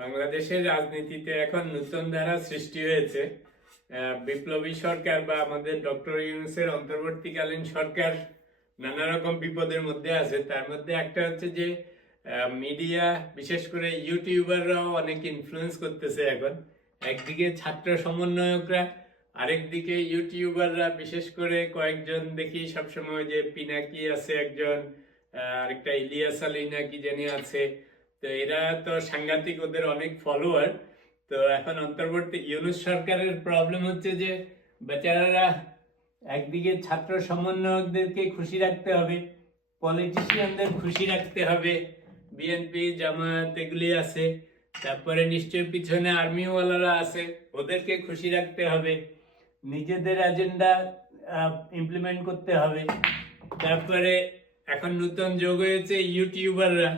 বাংলাদেশের রাজনীতিতে এখন নতুন ধারা সৃষ্টি হয়েছে। বিপ্লবী সরকার বা আমাদের ডক্টর ইউনুসের অন্তর্বর্তীকালীন সরকার নানা রকম বিপদের মধ্যে আছে। তার মধ্যে একটা হচ্ছে যে মিডিয়া, বিশেষ করে ইউটিউবাররাও অনেক ইনফ্লুয়েন্স করতেছে এখন। একদিকে ছাত্র সমন্বয়করা, আরেকদিকে ইউটিউবাররা, বিশেষ করে কয়েকজন দেখি সবসময় যে পিনাকি আছে একজন আরেকটা ইলিয়াস আলী নাকি জানি আছে। তো এরা তো সাংঘাতিক ওদের অনেক ফলোয়ার তো এখন অন্তর্বর্তী ইউনুস সরকারের প্রবলেম হচ্ছে যে বেচারারা একদিকে ছাত্র সমন্বয়কদেরকে খুশি রাখতে হবে পলিটিশিয়ানদের খুশি রাখতে হবে বিএনপি জামায়াত এগুলি আছে, তারপরে নিশ্চয়ই পিছনে আর্মিওয়ালারা আছে, ওদেরকে খুশি রাখতে হবে, নিজেদের এজেন্ডা ইমপ্লিমেন্ট করতে হবে। তারপরে এখন নতুন যোগ হয়েছে ইউটিউবাররা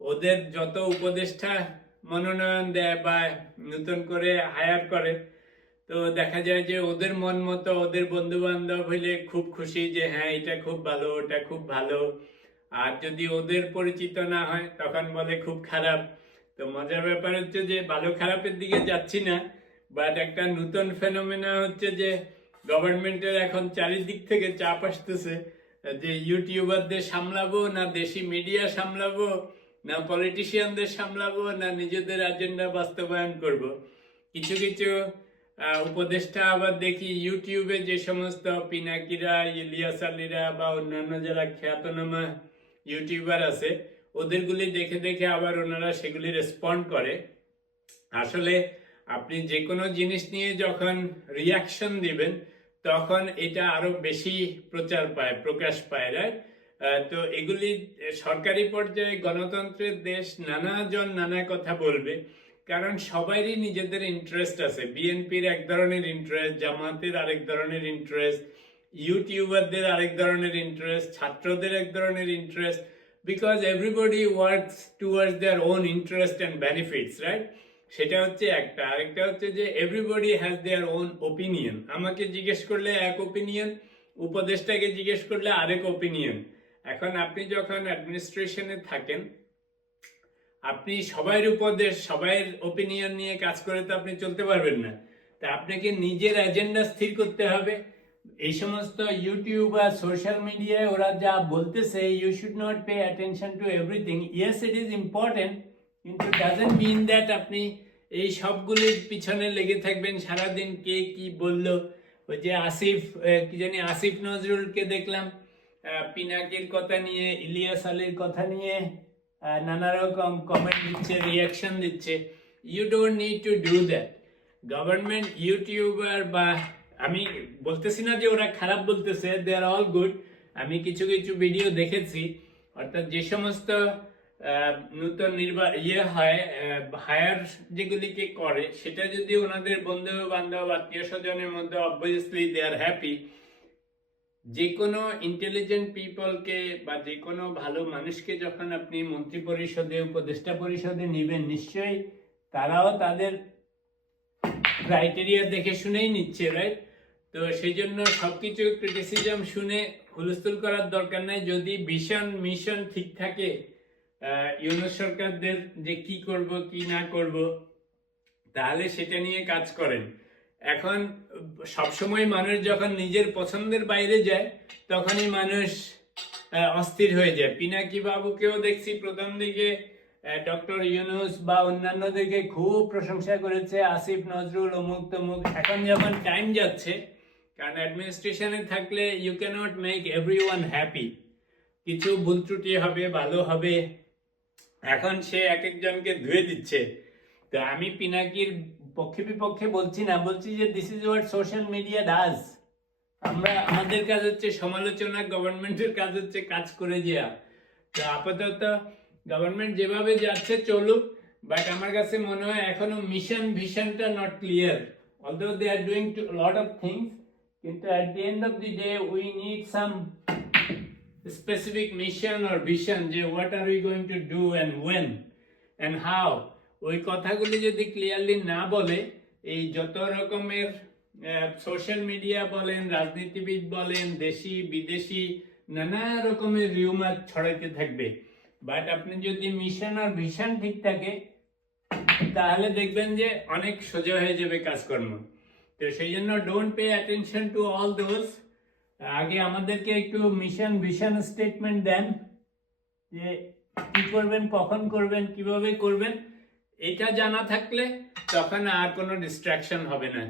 ওদের যত উপদেষ্টা মনোনয়ন দেয় বা নতুন করে হায়ার করে, তো দেখা যায় যে ওদের মন মতো ওদের বন্ধু বান্ধব হইলে খুব খুশি যে হ্যাঁ এটা খুব ভালো, ওটা খুব ভালো। আর যদি ওদের পরিচিত না হয়, তখন বলে খুব খারাপ। তো মজার ব্যাপার হচ্ছে যে ভালো খারাপের দিকে যাচ্ছি না বাট একটা নতুন ফেনোমেনা হচ্ছে যে গভর্নমেন্টের এখন চারিদিক থেকে চাপ আসতেছে যে ইউটিউবারদের সামলাবো না দেশি মিডিয়া সামলাবো? না পলিটিশিয়ানদের সামলাবো, না নিজেদের এজেন্ডা বাস্তবায়ন করব। কিছু কিছু উপদেষ্টা আবার দেখি ইউটিউবে যে সমস্ত পিনাকিরা, ইলিয়াস আলীরা বা অন্যান্য যারা খ্যাতনামা ইউটিউবার আছে, ওদেরগুলি দেখে দেখে আবার ওনারা সেগুলি রেসপন্ড করে। আসলে আপনি যে কোনো জিনিস নিয়ে যখন রিয়াকশন দিবেন, তখন এটা আরও বেশি প্রচার পায়, প্রকাশ পায় রাইট তো এগুলি সরকারি পর্যায়ে গণতন্ত্রের দেশ নানাজন নানা কথা বলবে, কারণ সবারই নিজেদের ইন্টারেস্ট আছে। বিএনপির এক ধরনের ইন্টারেস্ট জামাতের আরেক ধরনের ইন্টারেস্ট ইউটিউবারদের আরেক ধরনের ইন্টারেস্ট ছাত্রদের এক ধরনের interest because everybody works towards their own interest and benefits right সেটা হচ্ছে একটা। আরেকটা হচ্ছে যে everybody has their own opinion আমাকে জিজ্ঞেস করলে এক ওপিনিয়ন উপদেষ্টাকে জিজ্ঞেস করলে আরেক ওপিনিয়ন এখন আপনি যখন অ্যাডমিনিস্ট্রেশনে থাকেন, আপনি সবাই উপদেশ সবাই ওপিনিয়ন নিয়ে কাজ করে তো আপনি চলতে পারবেন না। তা আপনাকে নিজের এজেন্ডা স্থির করতে হবে। এই সমস্ত ইউটিউব বা সোশ্যাল মিডিয়ায় ওরা যা বলতেছে you should not pay attention to everything yes it is important কিন্তু ডাজেন্ট মিন দ্যাট আপনি এই সবগুলির পিছনে লেগে থাকবেন। সারাদিন কে কি বলল? ওই যে আসিফ কি জানি আসিফ নজরুলকে দেখলাম। পিনাকির কথা নিয়ে, ইলিয়াস আলীর কথা নিয়ে নানা রকম কমেন্ট দিচ্ছে রিয়াকশন দিচ্ছে। You don't need to do that government YouTuber বা আমি বলতেছি না যে ওরা খারাপ বলতেছে দে আর অল গুড আমি কিছু কিছু ভিডিও দেখেছি। অর্থাৎ যে সমস্ত নতুন নির্বা ইয়ে হয় হায়ার যেগুলিকে করে, সেটা যদি ওনাদের বন্ধু বান্ধব আত্মীয় স্বজনের মধ্যে অবভিয়াসলি দে আর হ্যাপি যে কোনো ইন্টেলিজেন্ট পিপলকে বা যে কোনো ভালো মানুষকে যখন আপনি মন্ত্রী পরিষদে উপদেষ্টা পরিষদে নেবেন নিশ্চয়ই তারাও তাদের ক্রাইটেরিয়া দেখে শুনেই নিচ্ছে রাইট তো সেই জন্য সবকিছু ক্রিটিসিজম শুনে হুলস্থুল করার দরকার নাই। যদি ভিশন মিশন ঠিক থাকে আহ, ইউনুস সরকারদের যে কি করব কি না করব তাহলে সেটা নিয়ে কাজ করেন। এখন সবসময় মানুষ যখন নিজের পছন্দের বাইরে যায়, তখনই মানুষ অস্থির হয়ে যায়। পিনাকি বাবুকেও দেখছি প্রথম দিকে ডক্টর ইউনুস বা অন্যান্যদেরকে খুব প্রশংসা করেছে, আসিফ, নজরুল, অমুক তমুক। এখন যখন টাইম যাচ্ছে, কারণ অ্যাডমিনিস্ট্রেশনে থাকলে you can't make everyone happy কিছু ভুল ত্রুটি হবে, ভালো হবে। এখন সে এক একজনকে ধুয়ে দিচ্ছে। তো আমি পিনাকির পক্ষে বিপক্ষে বলছি না, বলছি যে this is what social media does আমরা, আমাদের কাজ হচ্ছে সমালোচনা গভর্নমেন্টের কাজ হচ্ছে কাজ করে যাওয়া তো আপাতত গভর্নমেন্ট যেভাবে যাচ্ছে চলুক বাট আমার কাছে মনে হয় এখনও mission ভিশনটা not clear although they are doing too lot of things কিন্তু at the end of the day we need some specific mission or vision যে what are we going to do and when and how ওই কথাগুলি যদি clearly না বলে, এই যত রকমের সোশ্যাল মিডিয়া বলেন, রাজনীতিবিদ বলেন, দেশি, বিদেশি, নানা রকমের রিউমার ছড়াইতে থাকবে। বাট আপনি যদি মিশন আর ভিশন ঠিক থাকে, তাহলে দেখবেন যে অনেক সোজা হয়ে যাবে কাজকর্ম। তো সেই জন্য don't pay attention to all those আগে আমাদেরকে একটু মিশন ভিশন স্টেটমেন্ট দেন, যে কি করবেন, কখন করবেন, কীভাবে করবেন। এটা জানা থাকলে তখন আর কোনো ডিস্ট্রাকশন হবে না।